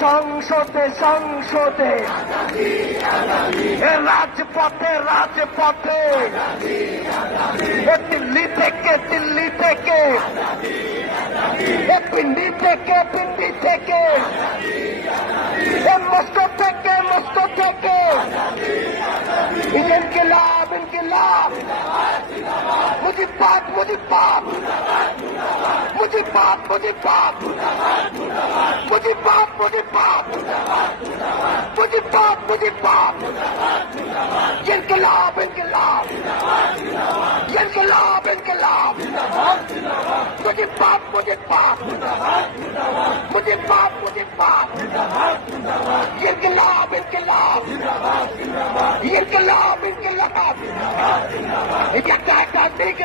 সংসদে সংসদে। রাজপথে রাজপথে। দিল্লি থেকে দিল্লি থেকে। পিন্ডি থেকে পিন্ডি থেকে। মস্কো থেকে মস্কো থেকে। ইনকিলাব ইনকিলাব। باپ، مجھے باپ مجھے باپ مجھے باپ مجھے باپ مجھے باپ انقلاب انقلاب انقلاب انقلاب مجھے باپ مجھے باپ مجھے باپ مجھے باپ انقلاب انقلاب انقلاب انقلاب۔ یہ کیا کہتا ہے کہ